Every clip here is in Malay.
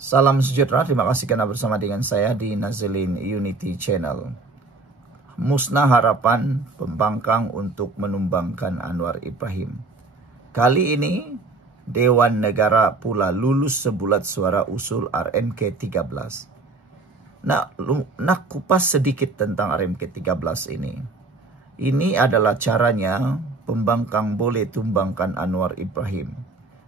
Salam sejahtera, terima kasih karena bersama dengan saya di Nazilin Unity Channel. Musnah harapan pembangkang untuk menumbangkan Anwar Ibrahim. Kali ini Dewan Negara pula lulus sebulat suara usul RMK 13. Nak kupas sedikit tentang RMK 13 ini. Ini adalah caranya pembangkang boleh tumbangkan Anwar Ibrahim.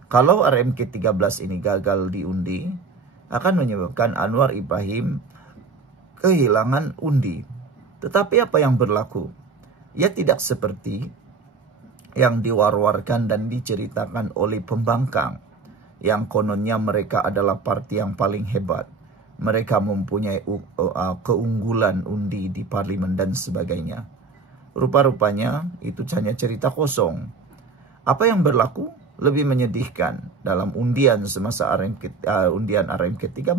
Kalau RMK 13 ini gagal diundi, akan menyebabkan Anwar Ibrahim kehilangan undi. Tetapi apa yang berlaku? Ya tidak seperti yang diwar-warkan dan diceritakan oleh pembangkang, yang kononnya mereka adalah parti yang paling hebat. Mereka mempunyai keunggulan undi di parlimen dan sebagainya. Rupa-rupanya itu hanya cerita kosong. Apa yang berlaku? Lebih menyedihkan dalam undian semasa undian RMK 13,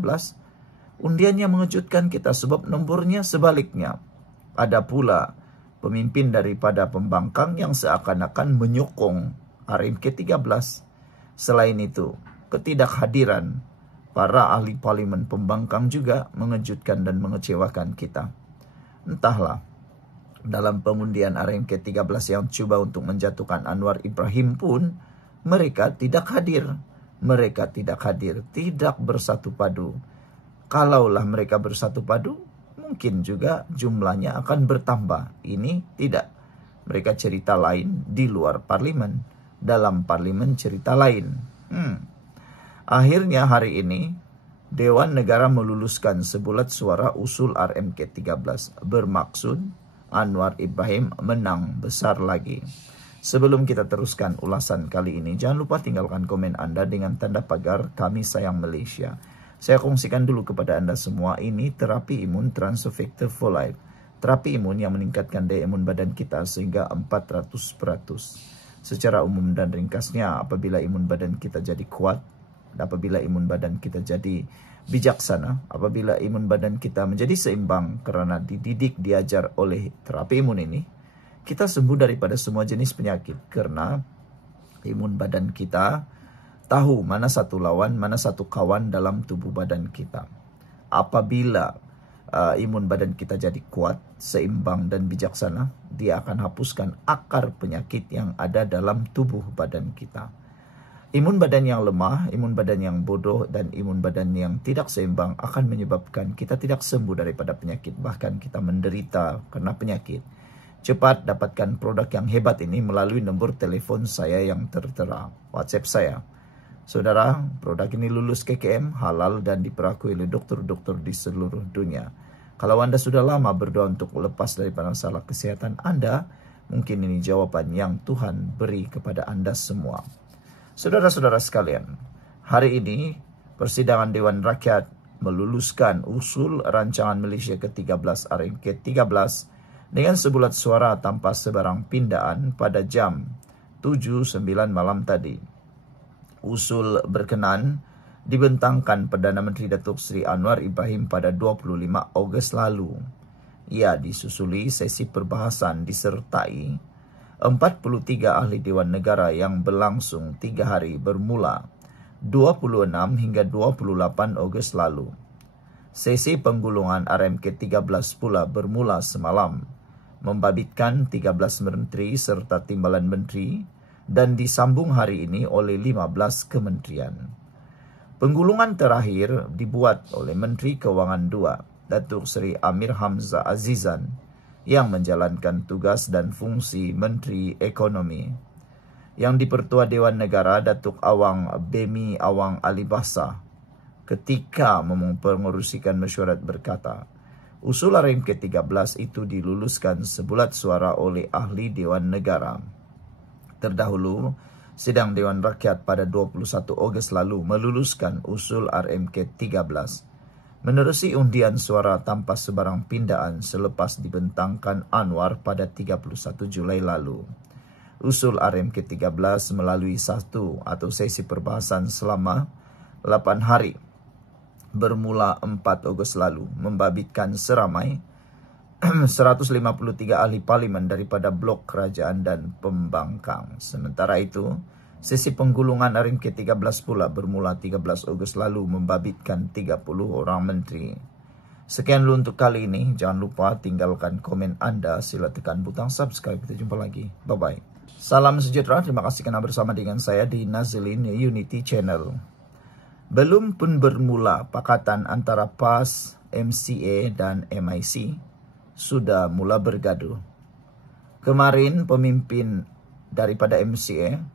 undiannya mengejutkan kita sebab nomornya sebaliknya. Ada pula pemimpin daripada pembangkang yang seakan-akan menyokong RMK 13. Selain itu, ketidakhadiran para ahli parlimen pembangkang juga mengejutkan dan mengecewakan kita. Entahlah, dalam pengundian RMK 13 yang coba untuk menjatuhkan Anwar Ibrahim pun, mereka tidak hadir. Mereka tidak hadir, tidak bersatu padu. Kalaulah mereka bersatu padu, mungkin juga jumlahnya akan bertambah. Ini tidak. Mereka cerita lain di luar parlimen. Dalam parlimen cerita lain. Akhirnya hari ini, Dewan Negara meluluskan sebulat suara usul RMK 13. Bermaksud Anwar Ibrahim menang besar lagi. Sebelum kita teruskan ulasan kali ini, jangan lupa tinggalkan komen Anda dengan tanda pagar Kami Sayang Malaysia. Saya kongsikan dulu kepada Anda semua, ini terapi imun Transofector for Life. Terapi imun yang meningkatkan daya imun badan kita sehingga 400%. Secara umum dan ringkasnya, apabila imun badan kita jadi kuat, apabila imun badan kita jadi bijaksana, apabila imun badan kita menjadi seimbang karena dididik, diajar oleh terapi imun ini, kita sembuh daripada semua jenis penyakit karena imun badan kita tahu mana satu lawan, mana satu kawan dalam tubuh badan kita. Apabila imun badan kita jadi kuat, seimbang dan bijaksana, dia akan hapuskan akar penyakit yang ada dalam tubuh badan kita. Imun badan yang lemah, imun badan yang bodoh, dan imun badan yang tidak seimbang akan menyebabkan kita tidak sembuh daripada penyakit, bahkan kita menderita karena penyakit. Cepat dapatkan produk yang hebat ini melalui nombor telepon saya yang tertera, WhatsApp saya. Saudara, produk ini lulus KKM, halal dan diperakui oleh dokter-dokter di seluruh dunia. Kalau Anda sudah lama berdoa untuk lepas daripada masalah kesehatan Anda, mungkin ini jawaban yang Tuhan beri kepada Anda semua. Saudara-saudara sekalian, hari ini persidangan Dewan Rakyat meluluskan usul rancangan Malaysia ke-13 RMK 13 dengan sebulat suara tanpa sebarang pindaan pada jam 7.09 malam tadi. Usul berkenan dibentangkan Perdana Menteri Datuk Seri Anwar Ibrahim pada 25 Ogos lalu. Ia disusuli sesi perbahasan disertai 43 ahli Dewan Negara yang berlangsung 3 hari bermula 26 hingga 28 Ogos lalu. Sesi penggulungan RMK 13 pula bermula semalam, membabitkan 13 menteri serta timbalan menteri dan disambung hari ini oleh 15 kementerian. Penggulungan terakhir dibuat oleh Menteri Kewangan II, Datuk Seri Amir Hamzah Azizan, yang menjalankan tugas dan fungsi Menteri Ekonomi. Yang dipertua Dewan Negara, Datuk Awang Bemi Awang Alibasa, ketika mengerusikan mesyuarat berkata, usul RMK 13 itu diluluskan sebulat suara oleh ahli Dewan Negara. Terdahulu, sidang Dewan Rakyat pada 21 Ogos lalu meluluskan usul RMK 13. Menerusi undian suara tanpa sebarang pindaan selepas dibentangkan Anwar pada 31 Julai lalu. Usul RMK 13 melalui satu atau sesi perbahasan selama 8 hari. Bermula 4 Ogos lalu, membabitkan seramai 153 ahli parlimen daripada blok kerajaan dan pembangkang. Sementara itu, Sesi penggulungan RMK 13 pula bermula 13 Ogos lalu membabitkan 30 orang menteri. Sekian dulu untuk kali ini. Jangan lupa tinggalkan komen Anda. Sila tekan butang subscribe. Kita jumpa lagi. Bye-bye. Salam sejahtera. Terima kasih karena bersama dengan saya di Nazilin Unity Channel. Belum pun bermula pakatan antara PAS, MCA, dan MIC, sudah mula bergaduh. Kemarin pemimpin daripada MCA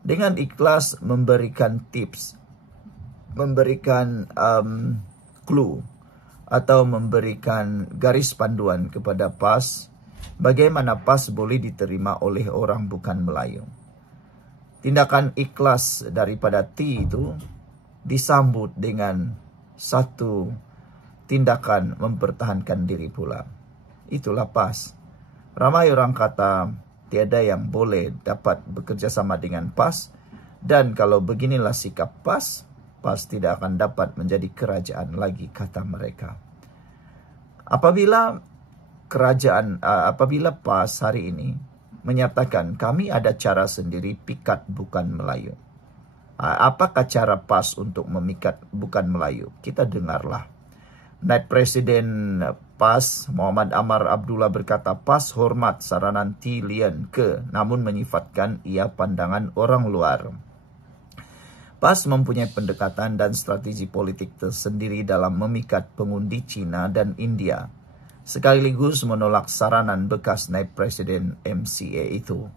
dengan ikhlas memberikan tips, memberikan clue atau memberikan garis panduan kepada PAS bagaimana PAS boleh diterima oleh orang bukan Melayu. Tindakan ikhlas daripada T itu disambut dengan satu tindakan mempertahankan diri pula. Itulah PAS. Ramai orang kata tiada yang boleh dapat bekerja sama dengan PAS, dan kalau beginilah sikap PAS, PAS tidak akan dapat menjadi kerajaan lagi, kata mereka. Apabila PAS hari ini menyatakan kami ada cara sendiri pikat bukan Melayu. Apakah cara PAS untuk memikat bukan Melayu? Kita dengarlah. Naib Presiden PAS Muhammad Amar Abdullah berkata, PAS hormat saranan T. Lien Ke, namun menyifatkan ia pandangan orang luar. PAS mempunyai pendekatan dan strategi politik tersendiri dalam memikat pengundi Cina dan India, sekaligus menolak saranan bekas Naib Presiden MCA itu.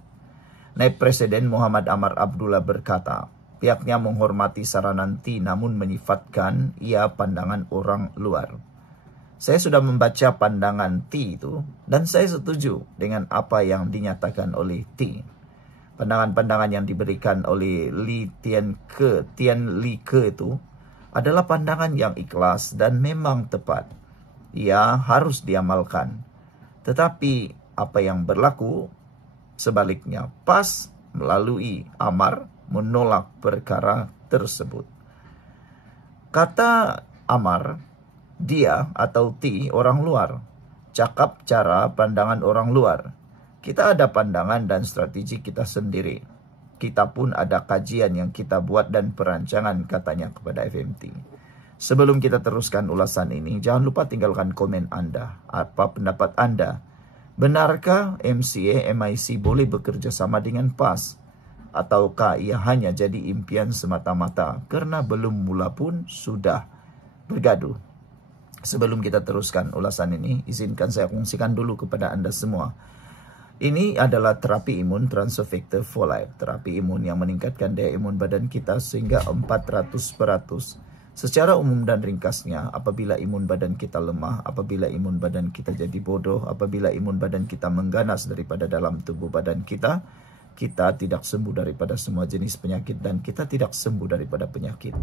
Naib Presiden Muhammad Amar Abdullah berkata, pihaknya menghormati saranan T namun menyifatkan ia pandangan orang luar. Saya sudah membaca pandangan T itu dan saya setuju dengan apa yang dinyatakan oleh T. Pandangan-pandangan yang diberikan oleh Tian Li Ke itu adalah pandangan yang ikhlas dan memang tepat. Ia harus diamalkan. Tetapi apa yang berlaku sebaliknya, PAS melalui Amar menolak perkara tersebut. Kata Amar, dia atau T orang luar, cakap cara pandangan orang luar. Kita ada pandangan dan strategi kita sendiri. Kita pun ada kajian yang kita buat dan perancangan, katanya kepada FMT. Sebelum kita teruskan ulasan ini, jangan lupa tinggalkan komen Anda. Apa pendapat Anda? Benarkah MCA, MIC boleh bekerja sama dengan PAS? Ataukah ia hanya jadi impian semata-mata karena belum mula pun sudah bergaduh? Sebelum kita teruskan ulasan ini, izinkan saya kongsikan dulu kepada Anda semua. Ini adalah terapi imun Transfer Factor for Life. Terapi imun yang meningkatkan daya imun badan kita sehingga 400%. Secara umum dan ringkasnya, apabila imun badan kita lemah, apabila imun badan kita jadi bodoh, apabila imun badan kita mengganas daripada dalam tubuh badan kita tidak sembuh daripada semua jenis penyakit dan kita tidak sembuh daripada penyakit.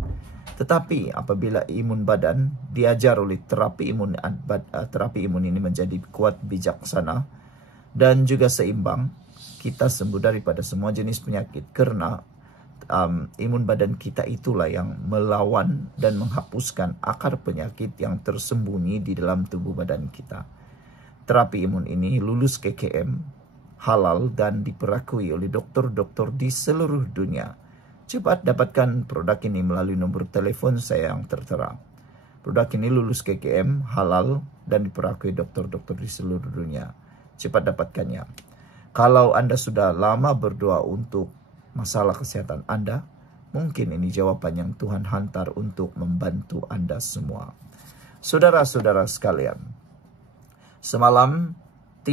Tetapi apabila imun badan diajar oleh terapi imun ini menjadi kuat, bijaksana, dan juga seimbang, kita sembuh daripada semua jenis penyakit karena imun badan kita itulah yang melawan dan menghapuskan akar penyakit yang tersembunyi di dalam tubuh badan kita. Terapi imun ini lulus KKM, halal dan diperakui oleh dokter-dokter di seluruh dunia. Cepat dapatkan produk ini melalui nomor telepon saya yang tertera. Produk ini lulus KKM, halal dan diperakui dokter-dokter di seluruh dunia. Cepat dapatkannya. Kalau Anda sudah lama berdoa untuk masalah kesehatan Anda, mungkin ini jawaban yang Tuhan hantar untuk membantu Anda semua. Saudara-saudara sekalian, semalam T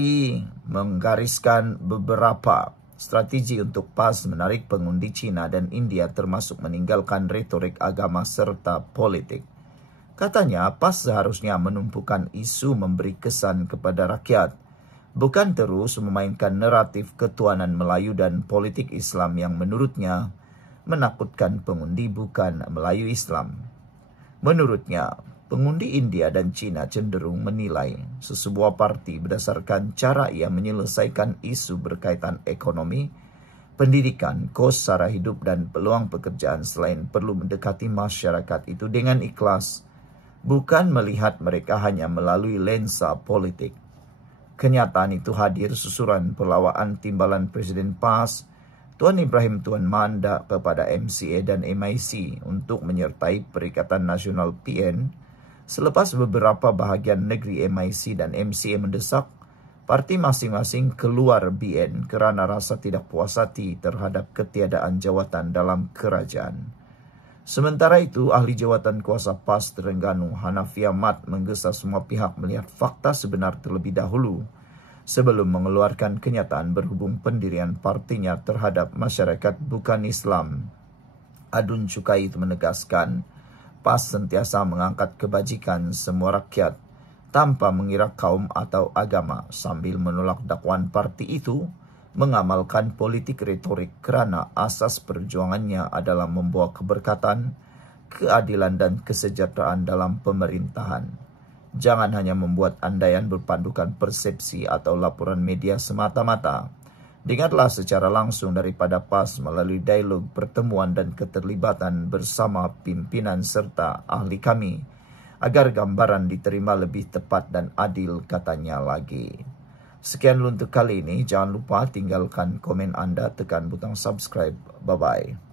menggariskan beberapa strategi untuk PAS menarik pengundi Cina dan India, termasuk meninggalkan retorik agama serta politik. Katanya PAS seharusnya menumpukan isu memberi kesan kepada rakyat, bukan terus memainkan naratif ketuanan Melayu dan politik Islam yang menurutnya menakutkan pengundi bukan Melayu Islam. Menurutnya, pengundi India dan Cina cenderung menilai sesebuah parti berdasarkan cara ia menyelesaikan isu berkaitan ekonomi, pendidikan, kos sara hidup, dan peluang pekerjaan selain perlu mendekati masyarakat itu dengan ikhlas, bukan melihat mereka hanya melalui lensa politik. Kenyataan itu hadir susuran perlawanan timbalan Presiden PAS Tuan Ibrahim Tuan manda kepada MCA dan MIC untuk menyertai Perikatan Nasional PN selepas beberapa bahagian negeri MIC dan MCA mendesak parti masing-masing keluar BN kerana rasa tidak puas hati terhadap ketiadaan jawatan dalam kerajaan. Sementara itu, ahli jawatan kuasa PAS Terengganu Hanafi Ahmad menggesa semua pihak melihat fakta sebenar terlebih dahulu sebelum mengeluarkan kenyataan berhubung pendirian partinya terhadap masyarakat bukan Islam. Adun Cukai itu menegaskan, PAS sentiasa mengangkat kebajikan semua rakyat tanpa mengira kaum atau agama sambil menolak dakwaan parti itu mengamalkan politik retorik kerana asas perjuangannya adalah membawa keberkatan, keadilan dan kesejahteraan dalam pemerintahan. Jangan hanya membuat andaian berpandukan persepsi atau laporan media semata-mata. Dengarlah secara langsung daripada PAS melalui dialog, pertemuan dan keterlibatan bersama pimpinan serta ahli kami, agar gambaran diterima lebih tepat dan adil, katanya lagi. Sekian untuk kali ini. Jangan lupa tinggalkan komen anda, tekan butang subscribe. Bye-bye.